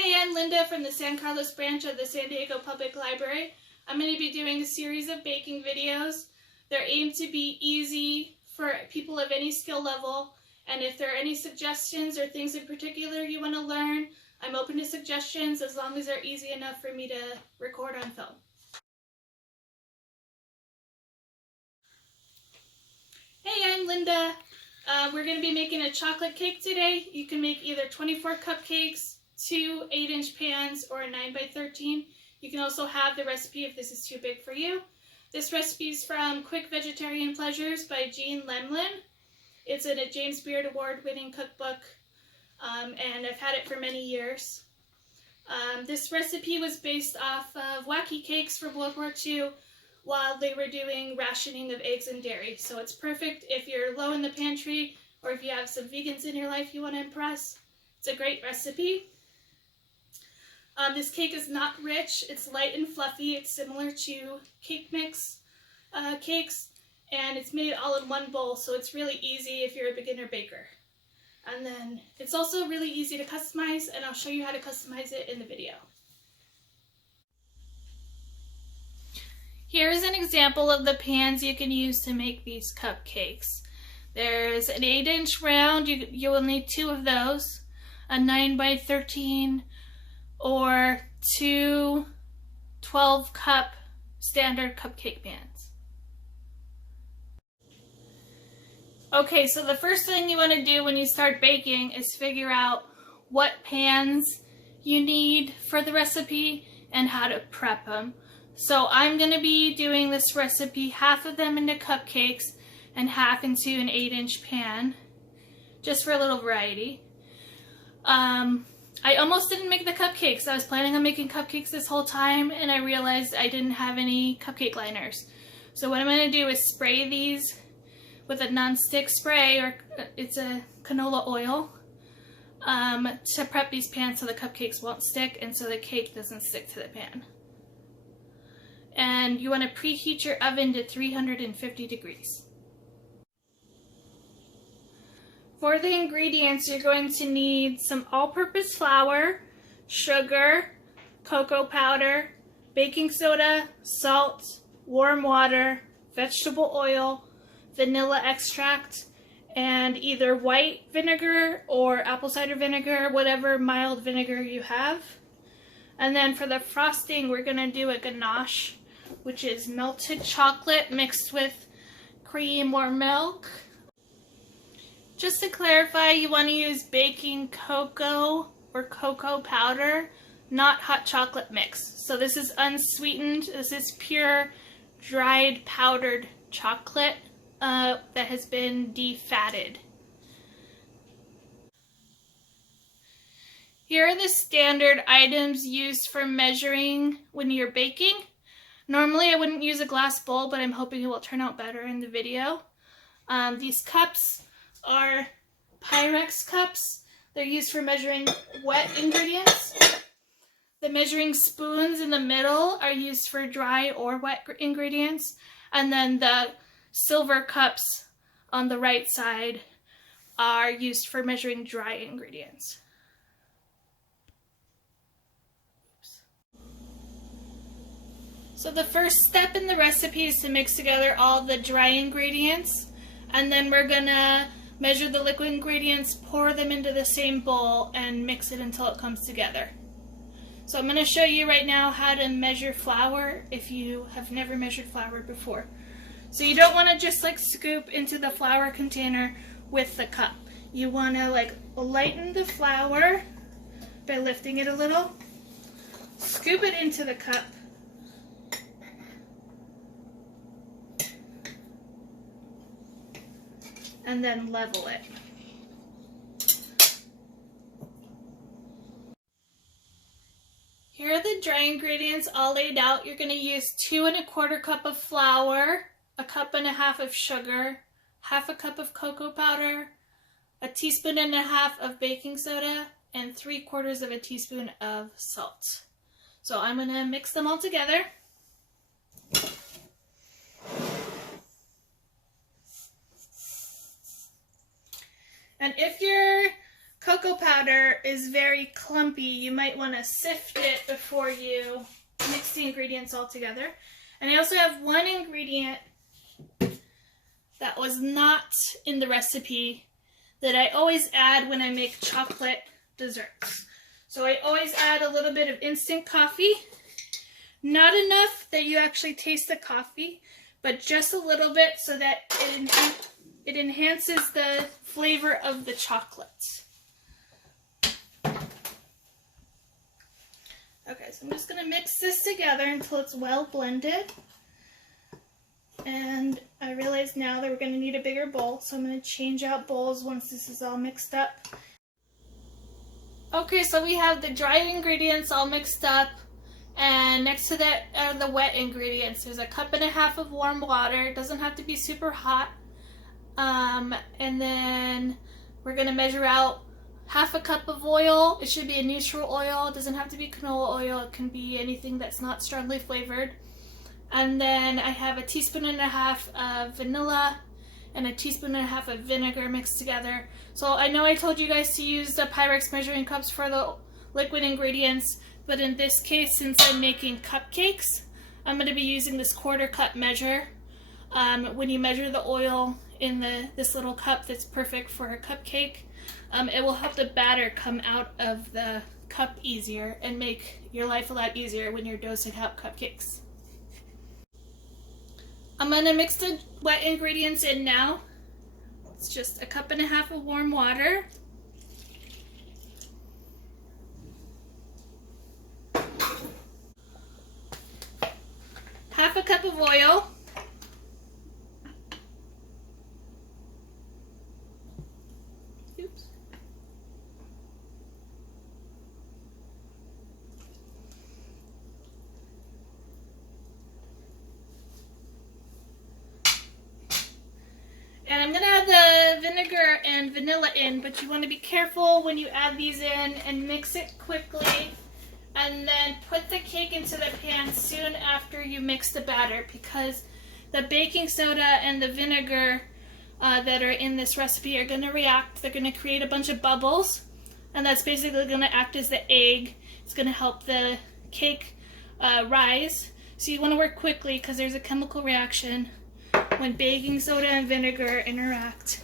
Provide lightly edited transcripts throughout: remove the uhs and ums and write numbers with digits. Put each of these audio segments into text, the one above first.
Hey, I'm Linda from the San Carlos branch of the San Diego Public Library. I'm going to be doing a series of baking videos. They're aimed to be easy for people of any skill level, and if there are any suggestions or things in particular you want to learn, I'm open to suggestions as long as they're easy enough for me to record on film. Hey, I'm Linda. We're going to be making a chocolate cake today. You can make either 24 cupcakes, 2 8-inch pans, or a 9x13. You can also have the recipe if this is too big for you. This recipe is from Quick Vegetarian Pleasures by Jean Lemlin. It's in a James Beard Award-winning cookbook, and I've had it for many years. This recipe was based off of wacky cakes from World War II while they were doing rationing of eggs and dairy. So it's perfect if you're low in the pantry or if you have some vegans in your life you want to impress. It's a great recipe. This cake is not rich, it's light and fluffy. It's similar to cake mix cakes, and it's made all in one bowl, so it's really easy if you're a beginner baker. And then it's also really easy to customize, and I'll show you how to customize it in the video. Here's an example of the pans you can use to make these cupcakes. There's an 8-inch round, you will need 2 of those, a 9x13, or 2 12-cup standard cupcake pans. Okay, so the first thing you want to do when you start baking is figure out what pans you need for the recipe and how to prep them. So I'm going to be doing this recipe, half of them into cupcakes and half into an 8-inch pan, just for a little variety. I almost didn't make the cupcakes. I was planning on making cupcakes this whole time, and I realized I didn't have any cupcake liners. So what I'm going to do is spray these with a non-stick spray, or it's a canola oil, to prep these pans so the cupcakes won't stick and so the cake doesn't stick to the pan. And you want to preheat your oven to 350 degrees. For the ingredients, you're going to need some all-purpose flour, sugar, cocoa powder, baking soda, salt, warm water, vegetable oil, vanilla extract, and either white vinegar or apple cider vinegar, whatever mild vinegar you have. And then for the frosting, we're going to do a ganache, which is melted chocolate mixed with cream or milk. Just to clarify, you want to use baking cocoa or cocoa powder, not hot chocolate mix. So this is unsweetened. This is pure dried powdered chocolate that has been defatted. Here are the standard items used for measuring when you're baking. Normally I wouldn't use a glass bowl, but I'm hoping it will turn out better in the video. These cups are Pyrex cups. They're used for measuring wet ingredients. The measuring spoons in the middle are used for dry or wet ingredients. And then the silver cups on the right side are used for measuring dry ingredients. So the first step in the recipe is to mix together all the dry ingredients, and then we're gonna measure the liquid ingredients, pour them into the same bowl, and mix it until it comes together. So I'm going to show you right now how to measure flour if you have never measured flour before. So you don't want to just scoop into the flour container with the cup. You want to lighten the flour by lifting it a little, scoop it into the cup, and then level it. Here are the dry ingredients all laid out. You're going to use 2 1/4 cup of flour, 1.5 cups of sugar, 1/2 cup of cocoa powder, 1.5 teaspoons of baking soda, and 3/4 teaspoon of salt. So I'm going to mix them all together. And if your cocoa powder is very clumpy. You might want to sift it before you mix the ingredients all together. And I also have one ingredient that was not in the recipe that I always add when I make chocolate desserts. So I always add a little bit of instant coffee. Not enough that you actually taste the coffee, but just a little bit so that it enhances the flavor of the chocolate. Okay, so I'm just going to mix this together until it's well blended. And I realize now that we're going to need a bigger bowl, so I'm going to change out bowls once this is all mixed up. Okay, so we have the dry ingredients all mixed up, and next to that are the wet ingredients. There's 1.5 cups of warm water. It doesn't have to be super hot. And then we're going to measure out 1/2 cup of oil. It should be a neutral oil. It doesn't have to be canola oil. It can be anything that's not strongly flavored. And then I have 1.5 teaspoons of vanilla and 1.5 teaspoons of vinegar mixed together. So I know I told you guys to use the Pyrex measuring cups for the liquid ingredients, but in this case, since I'm making cupcakes, I'm going to be using this 1/4 cup measure. When you measure the oil in this little cup that's perfect for a cupcake, it will help the batter come out of the cup easier and make your life a lot easier when you're dosing out cupcakes. I'm going to mix the wet ingredients in now. It's just 1.5 cups of warm water. Half a cup of oil. Oops. And I'm going to add the vinegar and vanilla in, but you want to be careful when you add these in and mix it quickly. And then put the cake into the pan soon after you mix the batter, because the baking soda and the vinegar that are in this recipe are going to react. They're going to create a bunch of bubbles, and that's basically going to act as the egg. It's going to help the cake rise. So you want to work quickly because there's a chemical reaction when baking soda and vinegar interact,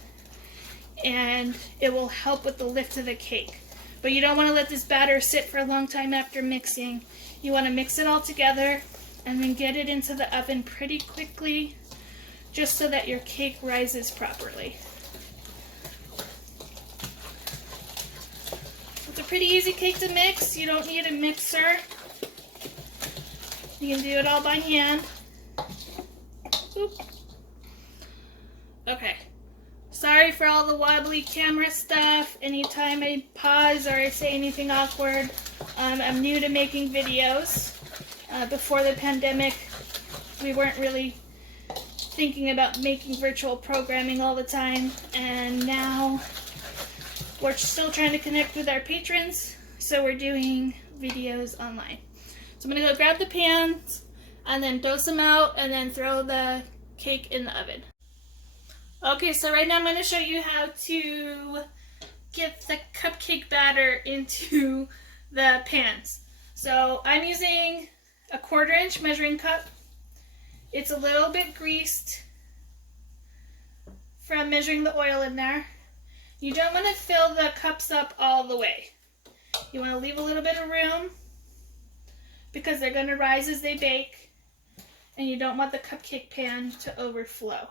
and it will help with the lift of the cake. But you don't want to let this batter sit for a long time after mixing. You want to mix it all together and then get it into the oven pretty quickly, just so that your cake rises properly. It's a pretty easy cake to mix. You don't need a mixer. You can do it all by hand. Oop. Okay. Sorry for all the wobbly camera stuff. Anytime I pause or I say anything awkward, I'm new to making videos. Before the pandemic, we weren't really thinking about making virtual programming all the time, and now we're still trying to connect with our patrons, so we're doing videos online. So I'm going to go grab the pans and then dose them out and then throw the cake in the oven. Okay, so right now I'm going to show you how to get the cupcake batter into the pans. So I'm using a 1/4 inch measuring cup. It's a little bit greased from measuring the oil in there. You don't want to fill the cups up all the way. You want to leave a little bit of room because they're going to rise as they bake, and you don't want the cupcake pan to overflow.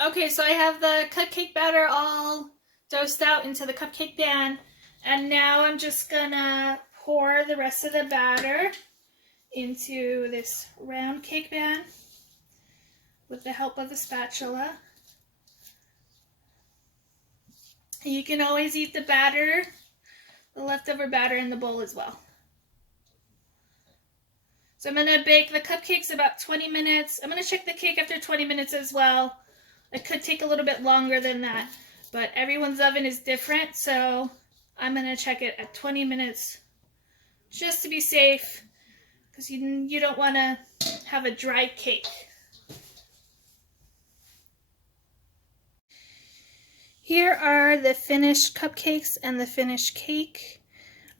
Okay, so I have the cupcake batter all dosed out into the cupcake pan, and now I'm just gonna pour the rest of the batter into this round cake pan with the help of a spatula. You can always eat the batter, the leftover batter, in the bowl as well. So I'm gonna bake the cupcakes about 20 minutes. I'm gonna check the cake after 20 minutes as well. It could take a little bit longer than that, but everyone's oven is different, so I'm going to check it at 20 minutes just to be safe, because you don't want to have a dry cake. Here are the finished cupcakes and the finished cake.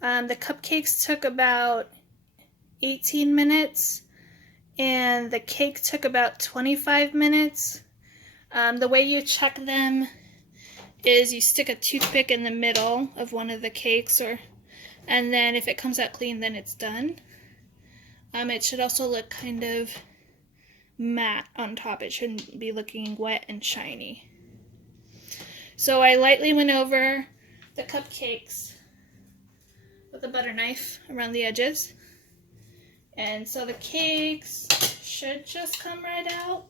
The cupcakes took about 18 minutes and the cake took about 25 minutes. The way you check them is you stick a toothpick in the middle of one of the cakes, and then if it comes out clean, then it's done. It should also look kind of matte on top. It shouldn't be looking wet and shiny. So I lightly went over the cupcakes with a butter knife around the edges. And so the cakes should just come right out.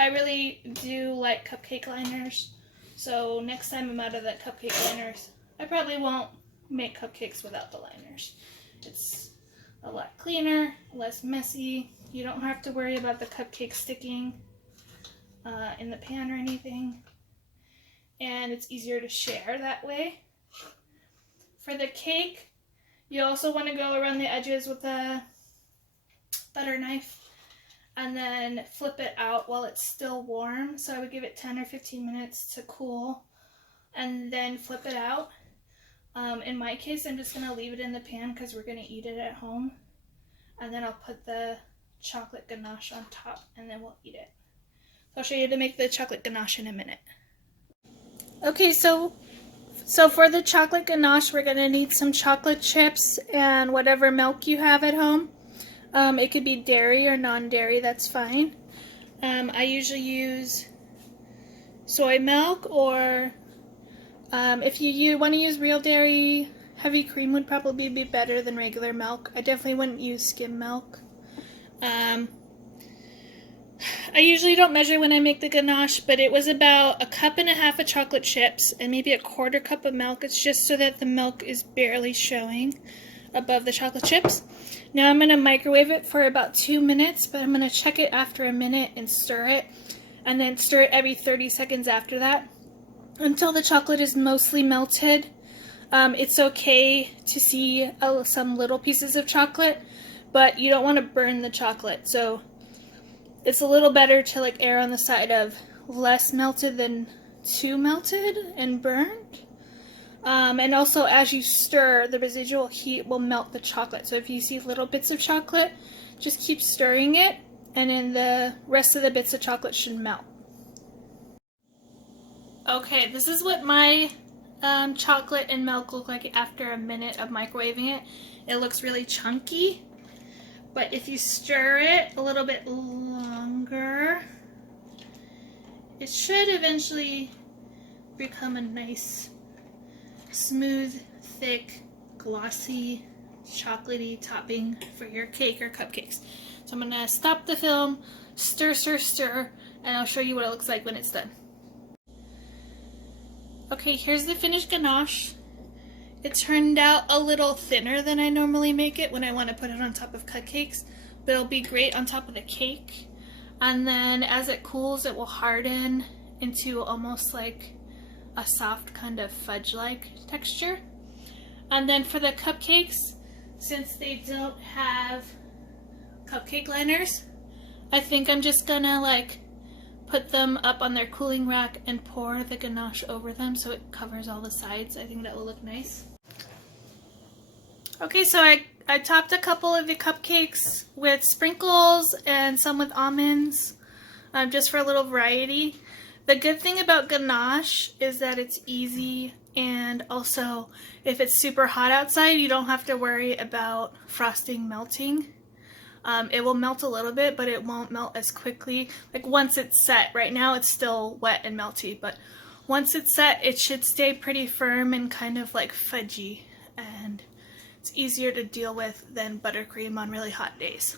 I really do like cupcake liners. So next time I'm out of the cupcake liners, I probably won't make cupcakes without the liners. It's a lot cleaner, less messy. You don't have to worry about the cupcake sticking in the pan or anything. And it's easier to share that way. For the cake, you also want to go around the edges with a butter knife and then flip it out while it's still warm. So I would give it 10 or 15 minutes to cool and then flip it out. In my case, I'm just going to leave it in the pan because we're going to eat it at home. And then I'll put the chocolate ganache on top and then we'll eat it. So I'll show you how to make the chocolate ganache in a minute. Okay, so for the chocolate ganache, we're going to need some chocolate chips and whatever milk you have at home. It could be dairy or non-dairy, that's fine. I usually use soy milk, or if you want to use real dairy, heavy cream would probably be better than regular milk. I definitely wouldn't use skim milk. I usually don't measure when I make the ganache, but it was about 1.5 cups of chocolate chips and maybe 1/4 cup of milk. It's just so that the milk is barely showing above the chocolate chips. Now I'm going to microwave it for about 2 minutes, but I'm going to check it after a minute and stir it, and then stir it every 30 seconds after that until the chocolate is mostly melted. It's okay to see some little pieces of chocolate, but you don't want to burn the chocolate. So it's a little better to like err on the side of less melted than too melted and burned. And also as you stir, the residual heat will melt the chocolate. So if you see little bits of chocolate, just keep stirring it, and then the rest of the bits of chocolate should melt. Okay, this is what my chocolate and milk look like after a minute of microwaving it. It looks really chunky. But if you stir it a little bit longer, it should eventually become a nice, smooth, thick, glossy, chocolatey topping for your cake or cupcakes. So I'm going to stop the film, stir, stir, stir, and I'll show you what it looks like when it's done. Okay, here's the finished ganache. It turned out a little thinner than I normally make it when I want to put it on top of cupcakes, but it'll be great on top of the cake. And then as it cools, it will harden into almost like a soft kind of fudge-like texture. And then for the cupcakes, since they don't have cupcake liners, I think I'm just gonna like put them up on their cooling rack and pour the ganache over them so it covers all the sides. I think that will look nice. Okay, so I topped a couple of the cupcakes with sprinkles and some with almonds, just for a little variety. The good thing about ganache is that it's easy, and also if it's super hot outside, you don't have to worry about frosting melting. It will melt a little bit, but it won't melt as quickly. Like once it's set, right now it's still wet and melty, but once it's set, it should stay pretty firm and kind of like fudgy, and it's easier to deal with than buttercream on really hot days.